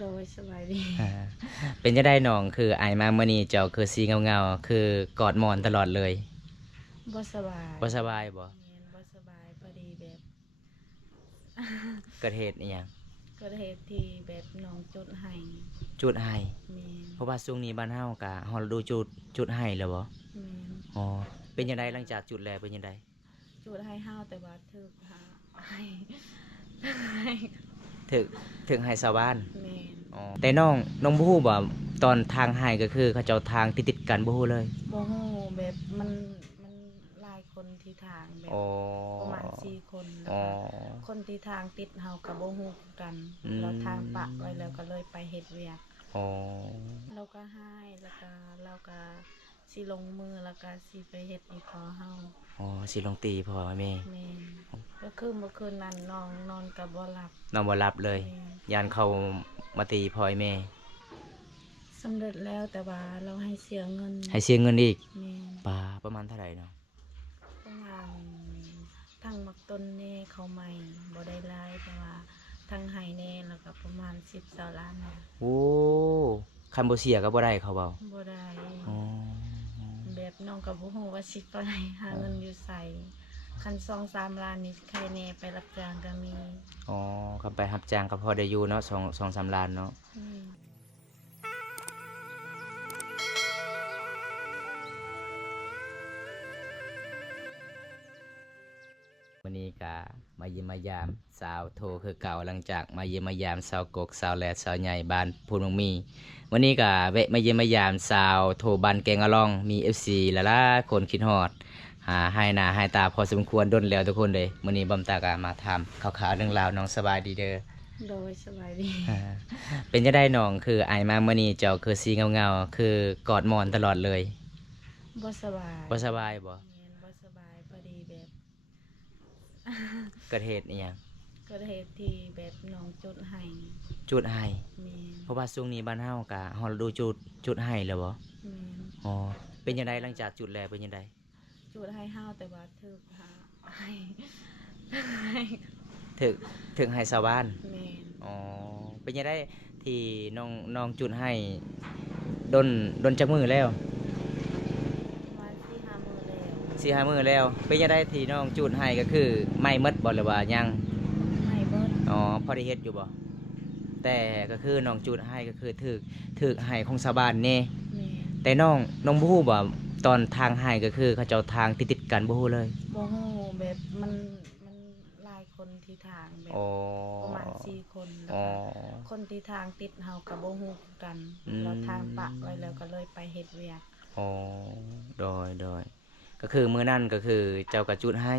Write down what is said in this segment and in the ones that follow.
โดยสบายดีอ่าเป็นจะได้น้องคืออายมาเมื่อนี้เจ้าคือสีเงาๆคือกอดหมอนตลอดเลยบ่สบายบ่สบายบ่แม่นบ่สบายพอดีแบบ เกิดเหตุอีหยังเกิดเหตุที่แบบน้องจุดให้จุดให้แม่นเพราะว่าช่วงนี้บ้านเฮากะฮอดฤดูจุดให้แล้วบ่แม่นอ๋อเป็นจังไดหลังจากจุดแล้วเป็นจังไดจุดให้เฮาแต่ว่าถูกหาให้ให้ ถึกถึกให้ชาวบ้านแม่นอ๋อแต่น้องบ่ฮู้บ่ตอนทางให้ก็คือเขาเจ้าทางติดๆกันบ่ฮู้เลยบ่ฮู้แบบมันหลายคนที่ทางแบบอ๋อประมาณ4คนแล้วอ๋อก็คนที่ทางติดเฮาก็บ่ฮู้คือกันอืแล้วทางปะไว้แล้วมก็เลยไปเฮ็ดเวียก อ๋อเราก็ให้แล้วก็เราก็สิลงมือแล้วก็สิไปเฮ็ดอีกพอเฮาอ๋อสิลงตีพ่อแม่แม่นก็คือเมื่อคืนนั้นน้องนอนก็บ่หลับน้องบ่รับเลยแม่นยานเขามาตีพ่อแม่ สำเร็จแล้วแต่ว่าเราให้เสียเงินให้เสียเงินอีกแม่นปลาประมาณเท่าไหร่เนาะประมาณทั้งมักต้นแน่เขาใหม่บ่ได้หลายแต่ว่าทั้งให้แน่แล้วก็ประมาณ10-20ล้านนะโอ้คันบ่เสียก็บ่ได้เขาเว้าบ่ได้อ๋อแบบน้องก็บ่ฮู้ว่าสิไปหาเงินอยู่ไสคัน2-3ล้านนี่ใครแน่ไปรับจ้างก็มี อ๋อคำไปรับจ้างก็พอได้อยู่เนาะ2-3ล้านเนาะอืมวันนี้ก็มาเยี่ยมมายามสาวโทคือเก่าหลังจากมาเยี่ยมมายามสาวกกสาวแลสาวใหญ่บ้านพูนมังมีวันนี้ก็แวะมาเยี่ยมมายามสาวโทบ้านแกงอะล่องมี FC ละล่ะคนคิดฮอดให้หน้าให้ตาพอสมควรดนแล้วทุกคนเลยวันนี้บำตาก็มาทำข่าวๆเรื่องราวน้องสบายดีเด้อ โดยสบายดีอ่าเป็นจะได้น้องคืออายมาเมื่อนี้เจ้าคือสีเงาๆคือกอดหมอนตลอดเลยบ่สบายบ่สบายบ่แม่นบ่สบายพอดีแบบ เกิดเหตุอีหยังเกิดเหตุที่แบบน้องจุดให้จุดให้แม่นเพราะว่าช่วงนี้บ้านเฮากะฮอดฤดูจุดให้แล้วบ่แม่นอ๋อเป็นจังไดหลังจากจุดแล้วเป็นจังไดจุดให้เฮาแต่ว่าถูกหาให้ให้ ถึกถึกให้ชาวบ้านแม่นอ๋อเป็นจังไดที่น้องจุดให้ดนจักมือแล้วประมาณ4-5มื้อแล้ว4-5มื้อแล้วเป็นจังไดที่น้องจุดให้ก็คือไม่หมดบ่หรือว่ายังให้เบิดอ๋อพอได้เฮ็ดอยู่บ่ แต่ก็คือน้องจูดให้ก็คือถึกให้ของชาวบ้านแน่แม่นแต่น้องบ่ฮู้ว่าตอนทางให้ก็คือเขาเจ้าทางติดๆกันบ่ฮู้เลยบ่ฮู้แบบมันหลายคนที่ทางแบบอ๋อประมาณ4คนแล้วอ๋อก็คนที่ทางติดเฮาก็บ่ฮู้คือกันอืแล้วทางปะมไว้แล้วก็เลยไปเฮ็ดเวียกอ๋อโดยก็คือมื้อนั้นก็คือเจ้าก็จุดให้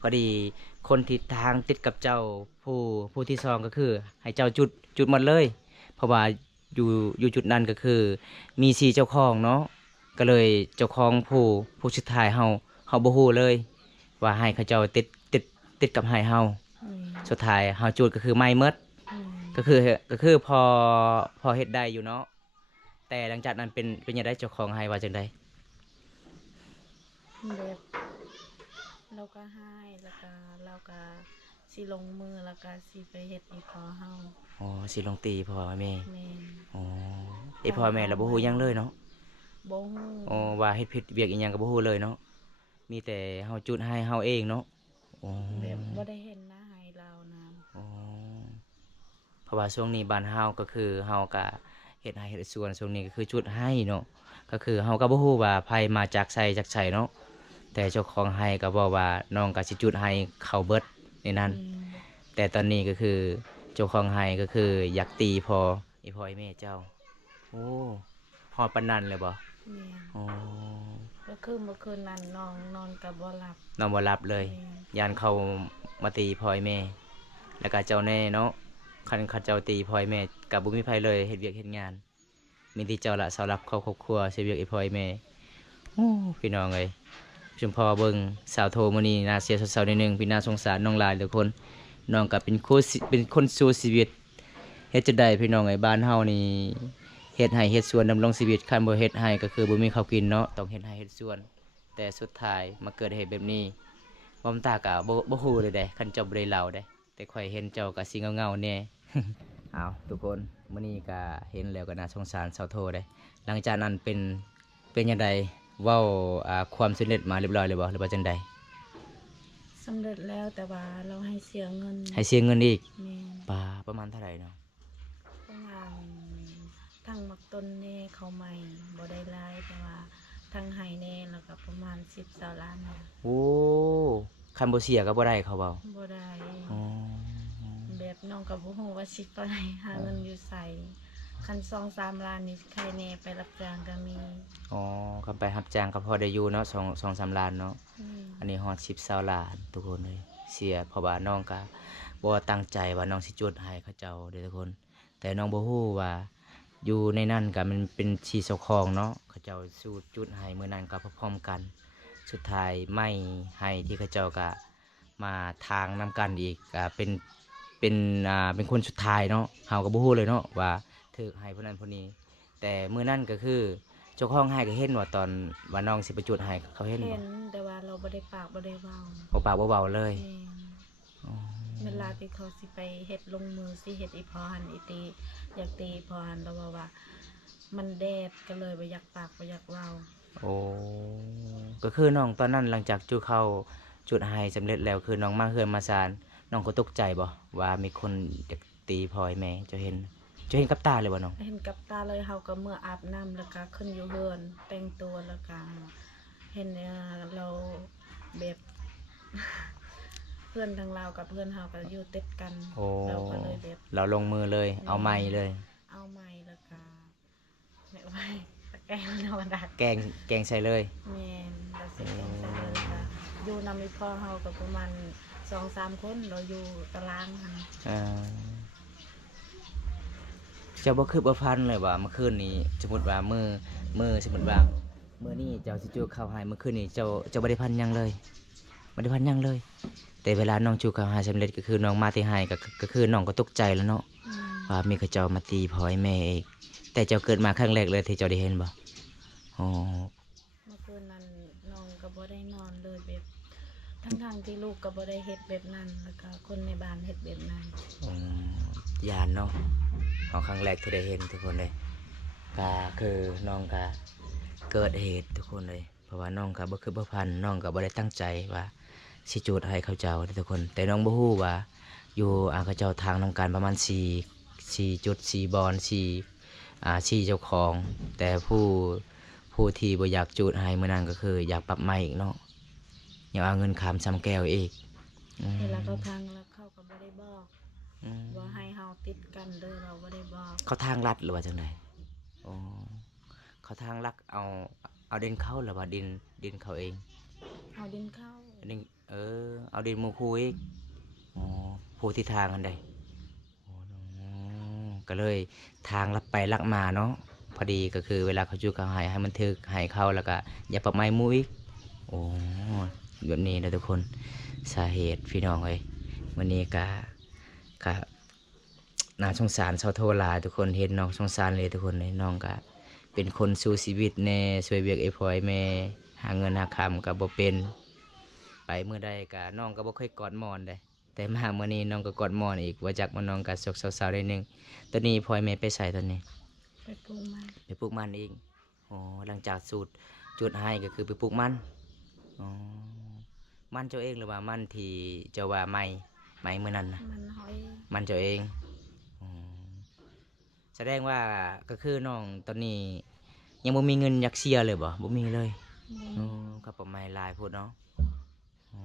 พอดีคนที่ทางติดกับเจ้าผู้ผู้ที่สองก็คือให้เจ้าจุดหมดเลยเพราะว่าอยู่จุดนั้นก็คือมี4เจ้าของเนาะก็เลยเจ้าของผู้สุดท้ายเฮาบ่ฮู้เลยว่าให้เขาเจ้าติดกับให้เฮาอืมสุดท้ายเฮาจุดก็คือไหม้หมดอืมก็คือพอเฮ็ดได้อยู่เนาะแต่หลังจากนั้นเป็นจังได๋เจ้าของให้ว่าจังได๋แบบเราก็ให้แล้วก็เราก็สิลงมือแล้วก็สิไปเฮ็ดอีกพอเฮาอ๋อสิลงตีพ่อแม่แม่นอ๋อพ่อแม่เราบ่ฮู้หยังเลยเนาะบ่ฮู้อ๋อว่าเฮ็ดผิดเวียกอิหยังก็บ่ฮู้เลยเนาะมีแต่เฮาจุดให้เฮาเองเนาะอ๋อแบบบ่ได้เห็นหน้าให้เรานะอ๋อเพราะว่าช่วงนี้บ้านเฮาก็คือเฮาก็เฮ็ดไร่เฮ็ดสวนช่วงนี้ก็คือจุดให้เนาะก็คือเฮาก็บ่ฮู้ว่าไผมาจากไสเนาะแต่เจ้าของไร่ก็บอกว่าน้องก็สิจุดให้เขาเบิดในนั้นอืมแต่ตอนนี้ก็คือเจ้าของไร่ก็คืออยากตีพ่อพ่อแม่เจ้าโอ้ฮอดปานนั้นเลยบ่แม่นอ๋อก็คือเมื่อคืนนั้นน้องนอนก็บ่หลับนอนบ่หลับเลยแม่นยานเขามาตีพ่อแม่ แล้วก็เจ้าแน่เนาะคันเขาเจ้าตีพ่อแม่ก็บ่มีไผเลยเฮ็ดเวียกเฮ็ดงานมีที่เจ้าละเสาหลักครอบครัวเสียเวียกอีพ่อแม่โอ้พี่น้องเอ้ยชุมพอเบิ่งสาวโทมื้อนี้น่าเสียสดๆนิดนึงพี่น่าสงสารน้องหลายทุกคนน้องก็เป็นคนสู้ชีวิตเฮ็ดจั่งใดพี่น้องเอ้ยบ้านเฮานี่เฮ็ดให้เฮ็ดสวนดำรงชีวิตคันบ่เฮ็ดให้ก็คือบ่มีข้าวกินเนาะต้องเฮ็ดให้เฮ็ดสวนแต่สุดท้ายมาเกิดเหตุแบบนี้ บ่มตาก็บ่ฮู้เลยเด้คันเจ้าบ่ได้เล่าเด้แต่ข้อยเห็นเจ้าก็สิเงาๆแน่ เอาทุกคนมื้อนี้ก็เห็นแล้วก็น่าสงสารเสาโทเด้หลังจากนั้นเป็นจังไดเว้าความสำเร็จมาเรียบร้อยเลยบ่หรือว่าจังใด สำเร็จแล้วแต่ว่าเราให้เสียเงิน ให้เสียเงินอีก แม่น ปลาประมาณเท่าไหร่เนาะ ประมาณทั้งมักต้นแน่เขาใหม่บ่ได้หลายแต่ว่าทั้งไห้แน่แล้วก็ประมาณ10 ล้านเนี่ย โอ้คันบ่เสียก็บ่ได้เขาเว้า บ่ได้ อ๋อ แบบน้องก็บ่ฮู้ว่าสิไปหาเงินอยู่ไสคัน2-3 ล้านนี่ใครแน่ไปรับจ้างก็มี อ๋อคำไปรับจ้างก็พอได้อยู่เนาะ2-3 ล้านเนาะ อืม อันนี้ฮอด10-20 ล้านทุกคนเลยเสียเพราะว่าน้องก็บ่ตั้งใจว่าน้องสิจุดให้เขาเจ้าเด้อทุกคน แต่น้องบ่ฮู้ว่าอยู่ในนั้นก็มันเป็นที่เจ้าของเนาะเขาเจ้าสู้จุดให้มื้อนั้นก็พร้อมๆกัน สุดท้ายไม่ให้ที่เขาเจ้าก็มาทางนํกันอีกก็เป็นคนสุดท้ายเนาะเฮาก็บ่ฮู้เลยเนาะว่าถูกให้ผู้นั้นผู้นี้ แต่มื้อนั้นก็คือเจ้าของให้ก็เห็นว่าตอนว่าน้องสิไปจุดให้เขาเห็น เห็ บ่ นแต่ว่าเราบ่ได้ปากบ่ได้เว้า บ่ปากบ่เว้าเลย แม่น อ๋อ เวลาที่เขาสิไปเฮ็ดลงมือสิเฮ็ดอีพอหันอีตีอยากตีพอหันแล้วว่า มันแดดก็เลยบ่อยากปากบ่อยากเว้า โอ้ก็คือน้องตอนนั้นหลังจากจุดเข้าจุดให้สำเร็จแล้วคือน้องมาเฮือนมาศาลน้องก็ตกใจบ่ว่ามีคนอยากตีพ่อให้แม่เจ้าเห็นกับตาเลยบ่น้อง เห็นกับตาเลยเฮาก็เมื่ออาบน้ำแล้วก็ขึ้นอยู่เฮือนแต่งตัวแล้วก็เห็นเราแบบ เพื่อนทางเรากับเพื่อนเฮาก็อยู่ติดกัน โอ้ เราก็เลยแบบ เราลงมือเลย เอาไม้เลย เอาไม้แล้วก็แม่ไว้ตะแกรงนอนดัก แกงใส่เลย แม่นเราสิแกงใส่เลยค่ะอยู่นำอีพ่อเฮาก็ประมาณ 2-3 คนเราอยู่ตารางหั่น อ่าเจ้าบ่คือบ่พันเลยว่าเมื่อคืนนี้สมมุติว่ามื้อสมมุติว่ามื้อนี้เจ้าสิจุข้าวให้เมื่อคืนนี้เจ้าบ่ได้พันหยังเลยบ่ได้พันหยังเลย แต่เวลาน้องจุข้าวให้สำเร็จก็คือน้องมาที่ให้ก็คือน้องก็ตกใจแล้วเนาะ อืม ว่ามีเขาเจ้ามาตีพ่อให้แม่อีกแต่เจ้าเกิดมาครั้งแรกเลยที่เจ้าได้เห็นบ่อ๋อ เมื่อคืนนั้นน้องก็บ่ได้นอนเลยแบบทั้งที่ลูกก็บ่ได้เฮ็ดแบบนั้นแล้วก็คนในบ้านเฮ็ดแบบนั้น ยานเนาะเอาครั้งแรกที่ได้เห็นทุกคนเลยก็คือน้องก็เกิดเหตุทุกคนเลย เพราะว่าน้องก็บ่คือบ่พันน้องก็บ่ได้ตั้งใจว่าสิจูดให้เขาเจ้าเด้อทุกคน แต่น้องบ่ฮู้ว่าอยู่เขาเจ้าทางนำการประมาณ4จุด4บอน4เจ้าของ แต่ผู้ที่บ่อยากจูดให้มื้อนั้นก็คืออยากปรับใหม่อีกเนาะอยากเอาเงินขามซ้ำแก้วอีกอืม เวลาเขาทางแล้วเขาก็บ่ได้บอก อืม ว่าให้เฮาติดกันเด้อเราบ่ได้บอก เขาทางลัดหรือว่าจังไดอ๋อเขาทางลักเอาดินเข้าหรือว่าดินเขาเอง เอาดินเข้า ดินเอาดินหมู่คู่อีกอ๋อผู้ที่ทางอันใดโอ้ก็เลยทางลักไปลักมาเนาะพอดีก็คือเวลาเขาจูเขาให้มันถึกให้เข้าแล้วก็อย่าปรับไม้หมู่อีกโอ้แบบนี้นะทุกคนสาเหตุพี่น้องเอ้ยวันนี้ก็น่าสงสารชาวโทลาทุกคนเห็นน้องสงสารเลยทุกคนเลยน้องก็เป็นคนสู้ชีวิตแน่ช่วยเวียกไอ้พ่อไอ้แม่หาเงินหาคำก็บ่เป็นไปเมื่อใดก็น้องก็บ่เคยกอดหมอนได้แต่มาเมื่อนี้น้องก็กอดหมอนอีกว่าจักมันน้องก็สกสาวๆได้หนึงตอนนี้พ่อไอ้แม่ไปใส่ตอนนี้ ไปปลูกมัน ไปปลูกมันเองอ๋อหลังจากสูตรจุดให้ก็คือไปปลูกมันอ๋อมันเจ้าเองหรือว่ามันที่เจ้าว่าไม่เมื่อนั้นนะ มันหอย มันเจ้าเองอ๋อแสดงว่าก็คือน้องตอนนี้ยังบ่มีเงินอยากเสียเลยบ่มีเลยอ๋อกับประมาณหลายพูดเนาะอ๋อ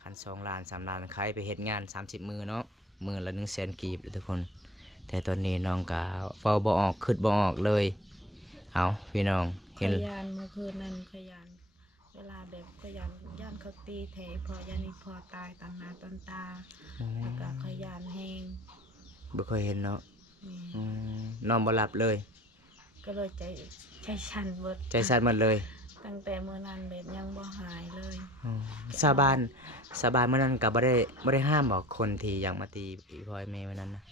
คัน2 ล้าน3 ล้านขายไปเฮ็ดงาน30มื้อเนาะมื้อละ100,000กีบทุกคน แต่ตอนนี้น้องก็เฝ้าบ่ออกคิดบ่ออกเลยเอาพี่น้อง ข เห็น ยันเมื่อคืนนั้นขยันเวลาแบบขยันย่านเขาตีแถพอย่านนี่พอตายต่างหน้าต่างตาแล้วก็ขยันแฮง บ่เคยเห็นเนาะ นี่ นอนบ่หลับเลย ก็เลยใจสั่นเบิด ใจสั่นหมดเลย ตั้งแต่เมื่อนั้นแบบยังบ่หายเลย สาบานเมื่อนั้นก็บ่ได้ห้ามบอกคนที่อยากมาตีอีพ่อไอ้แม่วันนั้นนะ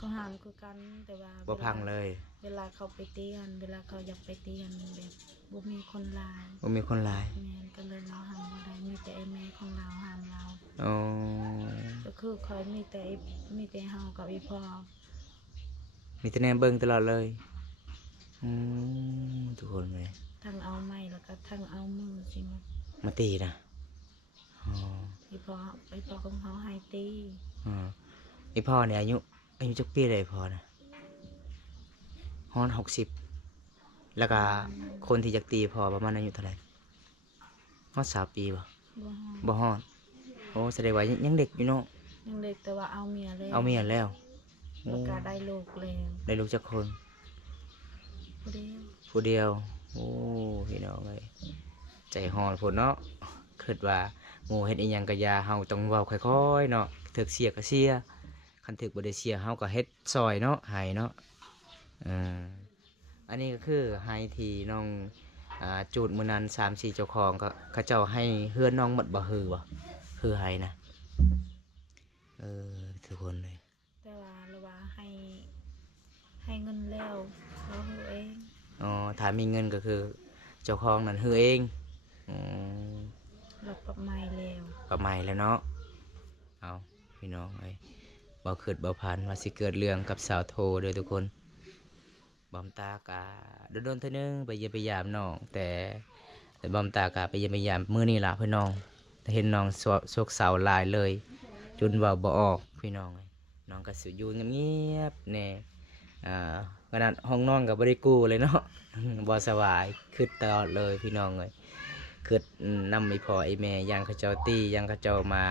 ก็ห้ามคือกันแต่ว่า บ่พังเลย เวลาเขาไปเตียนเวลาเขาอยากไปเตียนแบบบ่มีคนหลาย บ่มีคนหลาย แม่นก็เลยเราห้ามบ่ได้มีแต่ไอ้แม่ของเราห้ามเรา อ๋อ ก็คือคอยมีแต่เฮากับอีพ่อ มีแต่แนมเบิ่งตลอดเลยทุกคนเลย ทั้งเอาไม้แล้วก็ทั้งเอามือสิมา มาตีนะอ๋อ อีพ่อของเขาให้ตี อ๋อไอพ่อเนี่ยอายุจักปีเลยพ่อนะฮอน60แล้วก็คนที่อยากตีพ่อประมาณอายุเท่าไหร่ฮอด3 ปีบ่ บ่ฮอด บ่ฮอดโอ้แสดงว่ายังเด็กอยู่เนาะ ยังเด็กแต่ว่าเอาเมียแล้ว เอาเมียแล้ว แล้วก็ได้ลูกแล้ว ได้ลูกจักคน ผู้เดียว ผู้เดียวโอ้พี่น้องเอ้ยใจฮอนพุ่นเนาะคิดว่าหมู่เฮ็ดอีหยังก็อย่าเฮาต้องเว้าค่อยๆเนาะถึกเสียก็เสียคันถึกบ่ได้เสียเฮาก็เฮ็ดซอยเนาะให้เนาะอันนี้ก็คือให้ที่น้องจูดมื้อนั้น3-4เจ้าของก็เขาเจ้าให้เฮือนน้องหมดบ่ฮือบ่ฮือให้นะทุกคนเลย แต่ว่าเราว่าให้เงินแล้วเราเฮาเอง อ๋อถ้ามีเงินก็คือเจ้าของนั่นฮือเองเราปรับใหม่แล้ว ก็ใหม่แล้วเนาะเอาพี่น้องเอ้ยบ่คิดบ่พันว่าสิเกิดเรื่องกับสาวโทเด้อทุกคนบอมตากะโดนๆเทื่อนึงไปเยี่ยมไปยามน้องแต่บอมตากะไปเยี่ยมไปยามมื้อนี้ล่ะพี่น้องเห็นน้องโศกเศร้าหลายเลยจนเว้าบ่ออกพี่น้องเอ้ยน้องก็สิอยู่เงียบๆแน่ขนาดห้องนอนก็บ่ได้กู้เลยเนาะ บ่สบายคิดตลอดเลยพี่น้องเอ้ยคิดนำไอ้พ่อไอ้แม่ยังเขาเจ้าตียังเขาเจ้ามา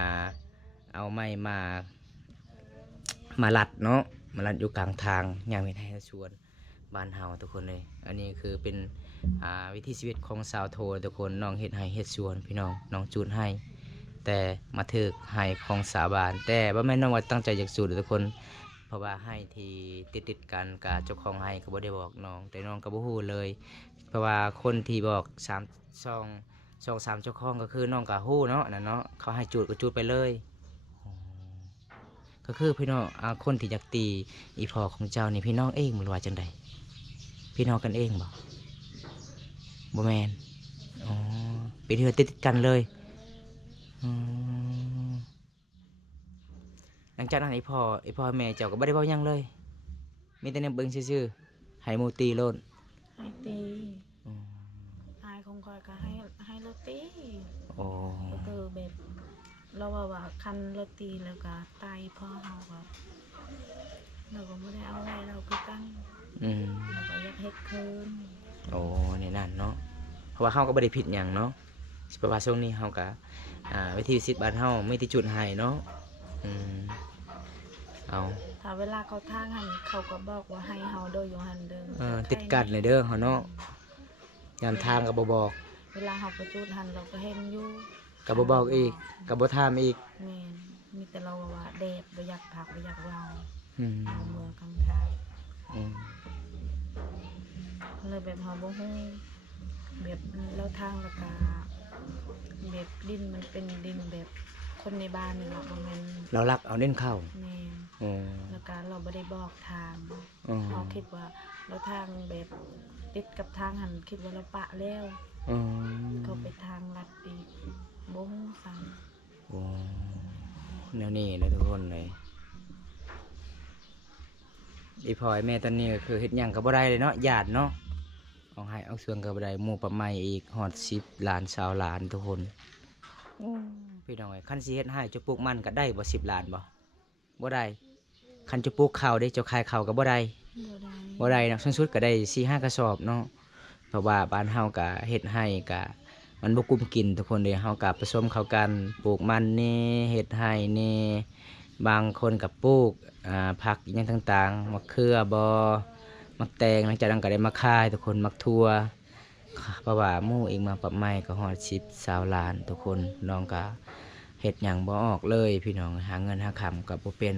เอาไม้มาลัดเนาะมาลัดอยู่กลางทางย่างไม่ได้ชวนบ้านเฮาทุกคนเลยอันนี้คือเป็นวิถีชีวิตของสาวโททุกคนน้องเฮ็ดให้เฮ็ดสวนพี่น้องน้องจูดให้แต่มาถึกให้ของสาบานแต่บ่แม่นน้องว่าตั้งใจอยากจูดทุกคนเพราะว่าให้ที่ติดกันกับเจ้าของให้ก็บ่ได้บอกน้องแต่น้องก็บ่ฮู้เลยเพราะว่าคนที่บอก3 เจ้าของก็คือน้องก็ฮู้เนาะนั่นเนาะเขาให้จูดก็จูดไปเลยก็คือพี่น้องคนที่อยากตีอีพ่อของเจ้านี่พี่น้องเองบ่รู้ว่าจังไดพี่น้องกันเองบ่แม่นอ๋อเป็นเฮือนติดกันเลยหลังจากนั้นไอ้พ่อแม่เจ้าก็บ่ได้เว้าหยังเลยมีแต่แนมเบิ่งซื่อๆให้หมู่ตีโลด ให้ตีอายของคอยก็ให้เราตี อ๋อ ก็คือแบบเราว่าคันเราตีแล้วก็ตายพ่อเฮาก็เราก็ไม่ได้เอาไว้เราคือกันเราก็อยากเฮ็ดคืน โอ้นี่นั่นเนาะเพราะว่าเฮาก็บ่ได้ผิดหยังเนาะเพราะว่าช่วงนี้เฮาก็วิธีชีวิตบ้านเฮามีแต่จุดให้เนาะเอา ถ้าเวลาเขาทางหันเขาก็บอกว่าให้เฮาโดยอยู่หันเดิม ติดกันเลยเด้อเฮาเนาะยามทางก็บ่บอก เวลาเฮาไปจุดหันเราก็เห็นอยู่ ก็บ่บอกอีกก็บ่ถามอีก แม่นมีแต่เราว่าแดดบ่อยากพักบ่อยากเว้า อืม เอาเมืองกลางทาง อืม เลยแบบเฮาบ่ฮู้แบบเราทางแล้วก็แบบดินมันเป็นดินแบบคนในบ้านนี่เนาะบ่แม่น เรารักเอาเน้นเข้า แม่น อ๋อ แล้วก็เราบ่ได้บอกทาง อ๋อ เราคิดว่าเราทางแบบติดกับทางหันคิดว่าเราปะแล้ว อ๋อ เขาไปทางลัดอีกบ่ฮู้ซ้ำ โอ้แนวนี้เลยทุกคนเลยอีพ่อไอ้แม่ตอนนี้ก็คือเฮ็ดหยังก็บ่ได้เลยเนาะญาติเนาะเอาให้เอาส่วนก็บ่ได้หมู่ปะใหม่อีกฮอด10 ล้าน20 ล้านทุกคนพี่น้องเอ้ยคันสิเฮ็ดให้จะปลูกมันก็ได้บ่10 ล้านบ่ได้คันจะปลูกข้าวได้จะขายข้าวก็บ่ได้ บ่ได้ บ่ได้นะสูงสุดก็ได้ 4-5 กระสอบเนาะเพราะว่าบ้านเฮาก็เฮ็ดให้ก็มันบ่กุมกินทุกคนเด้เฮาก็ผสมเข้ากันปลูกมันแน่เฮ็ดให้แน่บางคนก็ปลูกผักอหยังต่างๆมะเขือบ่มักแตงหลังจากนั้นก็ได้มาขายทุกคนมักทั่วเพราะว่าหมู่เองมาปรับใหม่ก็ฮอด10 20 ล้านทุกคนน้องก็เฮ็ดหยังบ่ออกเลยพี่น้องหาเงินหาค่ำก็บ่เป็น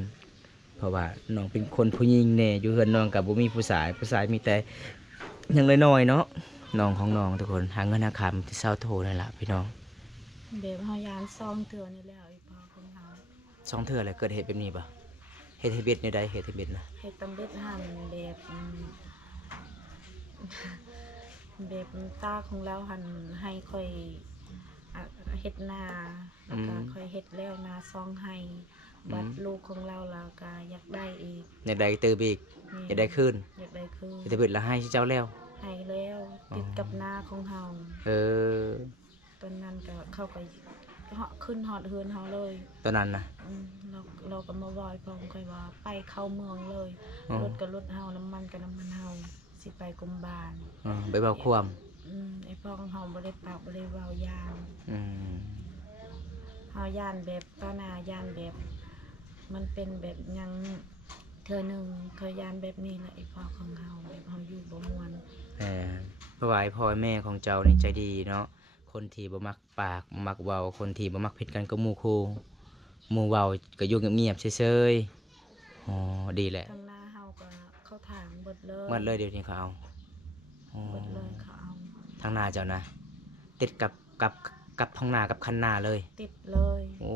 เพราะว่าน้องเป็นคนผู้หญิงแน่อยู่เฮือนน้องก็บ่มีผู้ชายมีแต่ยังน้อยๆเนาะน้องของน้องทุกคนหาเงินหาค่ำที่เช้าโทนั่นล่ะพี่น้อง แบบเฮายานซ่องเทื่อนี่แล้วอีพ่อของเฮา 2 เทื่อเลยเกิดเหตุแบบนี้บ่ เฮ็ดให้เบ็ดในใดเฮ็ดให้เบ็ดนะ เฮ็ดตำเบ็ดหั่นแบบแบบตาของเราหั่นให้ค่อยอะเฮ็ดนาแล้วก็ค่อยเฮ็ดแล้วนาซองให้บัดลูกของเราก็อยากได้อีก อยากได้เติมอีกอยากได้คืน อยากได้คือ เฮ็ดให้เบ็ดละให้เจ้าแล้ว ให้แล้วติดกับนาของเฮา เออ ตอนนั้นก็เขาก็เหาะขึ้นฮอดเฮือนเฮาเลย ตอนนั้นนะ เราก็มาบ่อยพร้อมค่อยว่าไปเข้าเมืองเลย อ๋อ รถก็รถเฮาน้ำมันก็น้ำมันเฮาสิไปกรมบาล ไปเบาความ ไอ้พ่อของเฮาบ่ได้ปากบ่ได้เว้ายาง อืม เฮาย่านแบบป้านาย่านแบบ มันเป็นแบบหยังเธอหนึงเคยย่านแบบนี้แหละไอ้พ่อของเฮาแบบเฮาอยู่บ่ม่วน เพราะว่าไอ้พ่อแม่ของเจ้านี่ใจดีเนาะคนที่บ่มักปากบ่มักเว้าคนที่บ่มักผิดกันกับหมู่คู่หมู่เว้าก็อยู่เงียบๆเฉยๆอ๋อดีแหละ ทางหน้าเฮาก็เข้าถางเบิดเลย หมดเลยเดี๋ยวนี้เขาเอาอ๋อ เบิดเลยเขาเอา ทางหน้าเจ้านะติดกับท้องนากับคันนาเลย ติดเลย โอ้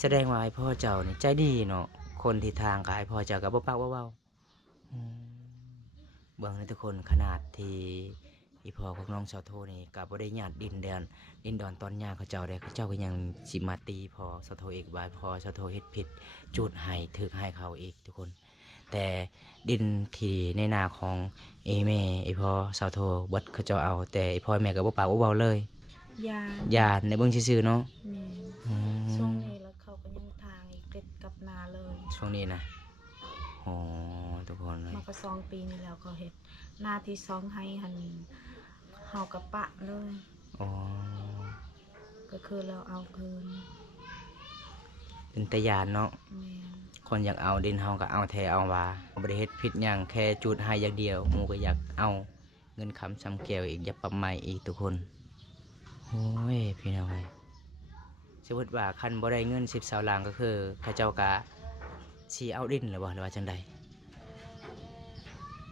แสดงว่าไอ้พ่อเจ้านี่ใจดีเนาะคนที่ทางกับไอ้พ่อเจ้าก็บ่ปากบ่เว้าอืมเบิ่งในทุกคนขนาดที่อีพ่อของน้องชาวโทนี่ก็บ่ได้ญาติดินดอนตอนหญ้าเขาเจ้าได้เขาเจ้าก็ยังสิมาตีพ่อชาวโทอีกบายพ่อชาวโทเฮ็ดผิดจูดให้ถึกให้เขาอีกทุกคน แต่ดินที่ในนาของเอแม่ไอพ่อชาวโทเบิดเขาเจ้าเอา แต่ไอพ่อแม่ก็บ่ปากบ่เว้าเลย ยา ญาติในเบิ่งซื่อๆเนาะ แม่ อืม ช่วงนี้แล้วเขาก็ยังทางอีกติดกับนาเลย ช่วงนี้นะอ๋อทุกคนเลย มาก็2 ปีนี่แล้วเขาเฮ็ดหน้าที่2ให้หันเฮากับปะเลย อ๋อ ก็คือเราเอาคืน เป็นตะยานเนาะ แม่น คนอยากเอาดินเฮาก็เอาแท้เอาว่าบ่ได้เฮ็ดผิดหยังแค่จุดให้อย่างเดียวหมู่ก็อยากเอาเงินคำซ้ำแก้วอีกอย่าปรับใหม่อีกทุกคนโอ้ยพี่น้องเอ้ยสมมุติว่าคันบ่ได้เงิน10 20ล้านก็คือเขาเจ้าก็สิเอาดินหรือว่าจังใด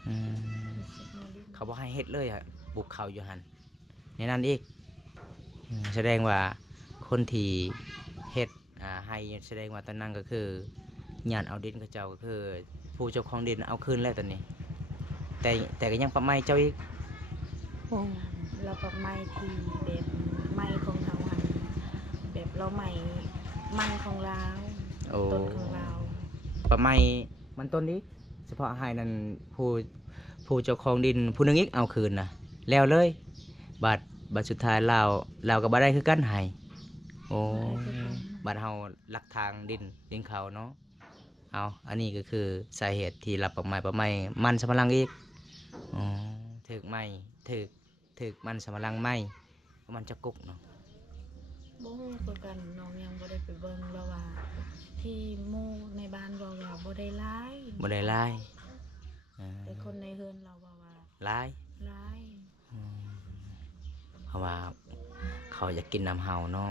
อืมเขาบ่ให้เฮ็ดเลยอะปลูกข้าวอยู่หั่นในนั้นอีกแสดงว่าคนที่เฮ็ดให้แสดงว่าตอนนั้นก็คือญาติเอาดินเขาเจ้าก็คือ ผู้เจ้าของดินเอาคืนแล้วตอนนี้ แต่ก็ยังปรับไม้เจ้าอีก เรากับไม้ที่แบบไม้ของเฮาหันแบบเราไม้มันของเรา โอ้ ต้นของเรา ปรับไม้มันต้นนี้เฉพาะให้นั่นผู้เจ้าของดินผู้หนึงอีกเอาคืนนะแล้วเลยบัดสุดท้ายเราก็บ่ได้คือกันให้โอ้บัดเฮาลักทางดินเขาเนาะเอาอันนี้ก็คือสาเหตุที่รับปรับไม้มันสำปะหลังอีกอ๋อถึกไม้ถึกมันสำปะหลังไม้มันจะกุกเนาะ บ่ฮู้คือกันน้องยังบ่ได้ไปเบิ่งแล้วว่า ที่หมู่ในบ้านว่าบ่ได้หลาย บ่ได้หลายอ่า แต่คนในเฮือนเราว่า หลาย หลาย เพราะว่าเขาอยากกินน้ำเฮาเนาะ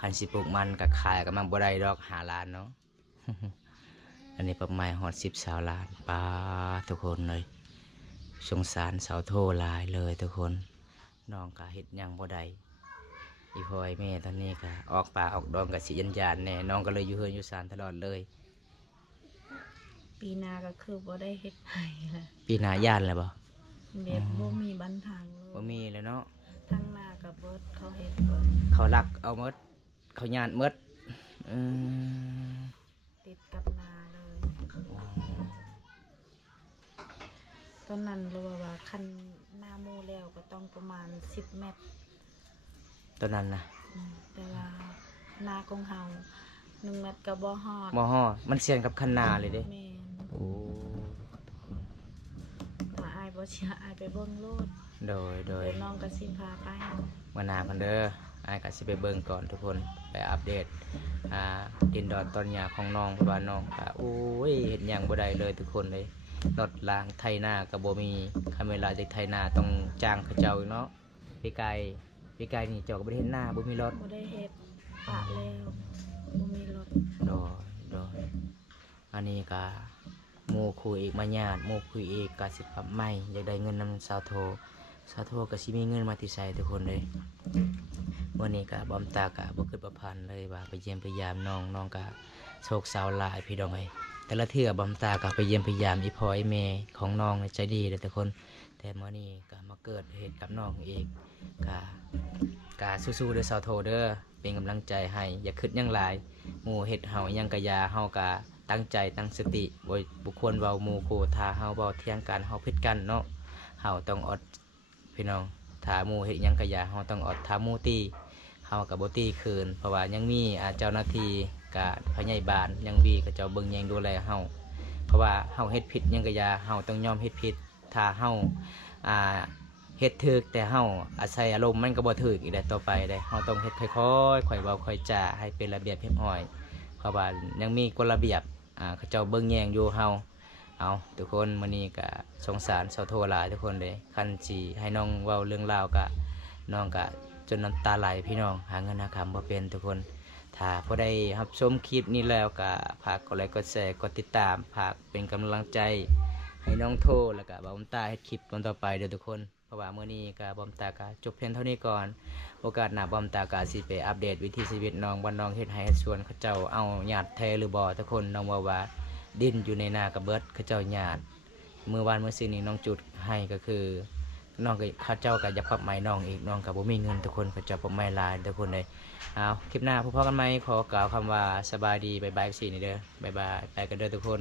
คันสิปลูกมันกับขายกับมันบ่ได้ดอก5 ล้านเนาะ อันนี้ประมาณฮอด10 20 ล้านป้าทุกคนเลยสงสารสาวโทหลายเลยทุกคนน้องก็เฮ็ดหยังบ่ได้อีพ่อไอ้แม่ตอนนี้ก็ออกป่าออกดองก็สิยันยานแน่น้องก็เลยอยู่เฮือนอยู่ศาลตลอดเลย ปีหน้าก็คือบ่ได้เฮ็ดให้ละ ปีหน้าย่านแล้วบ่ แบบบ่มีบันทางเล บ่ ย มีแล้วเนาะ ทั้งหน้ากับเบิดเขาเฮ็ดเบิด เขารักเอาหมดเขาญาติหมดอืม ติดกับนาเลย ตอนนั้นรู้ว่าคันหน้าหมู่แล้วก็ต้องประมาณ10 เมตร ตอนนั้นนะ แต่ว่านาของเฮา1 เมตรก็บ่ฮอด มอฮอมันเสี่ยงกับคันนาเลยเด้ แม่น โอ้ ถ้าอายบ่เชื่ออายไปเบิ่งโลด โดย เดี๋ยวน้องก็สิพาไป มานาพันเด้ออ้ายก็สิไปเบิ่งก่อนทุกคนไปอัปเดตดินดอนตอนหญ้าของน้องเพราะว่าน้องก็โอ้ยเฮ็ดหยังบ่ได้เลยทุกคนเลยรถล้างไถนาก็บ่มีคันเวลาจะไถนาต้องจ้างเขาเจ้าอีกเนาะพี่ไก่นี่เจ้าก็บ่ได้เฮ็ดนาบ่มีรถ บ่ได้เฮ็ดปะแล้วบ่มีรถ โดยอันนี้ก็หมู่คุยอีกมาญาติหมู่คุยอีกก็สิปรับใหม่อยากได้เงินนำสาวโทก็สิมีเงินมาที่ใส่ทุกคนเลยวันนี้ก็บอมตาก็บ่คิดบ่พันเลยว่าไปเยี่ยมไปยามน้องก็ โศกเศร้าหลายพี่น้องเอ้ยแต่ละเทื่อบำตาก็ไปเยี่ยมพยายามอีพ่ออีแม่ของน้องใจดีเลยทุกคน แต่มื้อนี้ก็มาเกิดเหตุกับน้องอีกก็สู้ๆเด้อสาวโทเด้อเป็นกำลังใจให้อย่าคิดหยังหลายหมู่เฮ็ดเฮาหยังกะยาเฮาก็ตั้งใจตั้งสติบ่ควรเว้าหมู่คู่ถ้าเฮาเว้าเถียงกันเฮาผิดกันเนาะเฮาต้องอดพี่น้องถ้าหมู่เฮ็ดหยังกะยาเฮาต้องอดถ้าหมู่ตีเฮาก็บ่ตีคืนเพราะว่ายังมีเจ้าหน้าที่กับพยาบาลยังมีก็เจ้าเบิ่งแยงดูแลเฮาเพราะว่าเฮาเฮ็ดผิดหยังกะยาเฮาต้องยอมเฮ็ดผิดถ้าเฮาอ่าเฮ็ดถึกแต่เฮาอาศัยอารมณ์มันก็บ่ถึกอีกแล้วต่อไปได้เฮาต้องเฮ็ดค่อยๆค่อยเว้าค่อยจาให้เป็นระเบียบเรียบร้อยเพราะว่ายังมีกฎระเบียบเขาเจ้าเบิ่งแยงอยู่เฮาเอาทุกคนมื้อนี้ก็สงสารสาวโทหลายทุกคนเลยคันสิให้น้องเว้าเรื่องราวก็น้องก็จนน้ำตาไหลพี่น้องหาเงินหาคำบ่เป็นทุกคนถ้าผู้ใดรับชมคลิปนี้แล้วก็ฝากกดไลค์กดแชร์กดติดตามฝากเป็นกำลังใจให้น้องโทแล้วก็บ่าวบุญตาเฮ็ดคลิปต่อไปเด้อทุกคนเพราะว่ามื้อนี้ก็บ่าวบุญตาก็จบเพียงเท่านี้ก่อนโอกาสหน้าบ่าวบุญตาก็สิไปอัปเดตวิถีชีวิตน้องบ้านน้องเฮ็ดไร่เฮ็ดสวนเขาเจ้าเอาหยาดแท้หรือบ่ทุกคนน้องว่าดินอยู่ในนาก็เบิดเขาเจ้าหยาดมื้อวานมื้อซื่อนี้น้องจุดให้ก็คือน้องก็เขาเจ้าก็อยากปรับไม้น้องอีกน้องก็บ่มีเงินทุกคนเขาเจ้าปรับไม้หลายทุกคนเลยเอาคลิปหน้าพบกันใหม่ขอกล่าวคำว่าสบายดีบ๊ายบายสินี่เด้อบ๊ายบายไปกันเด้อทุกคน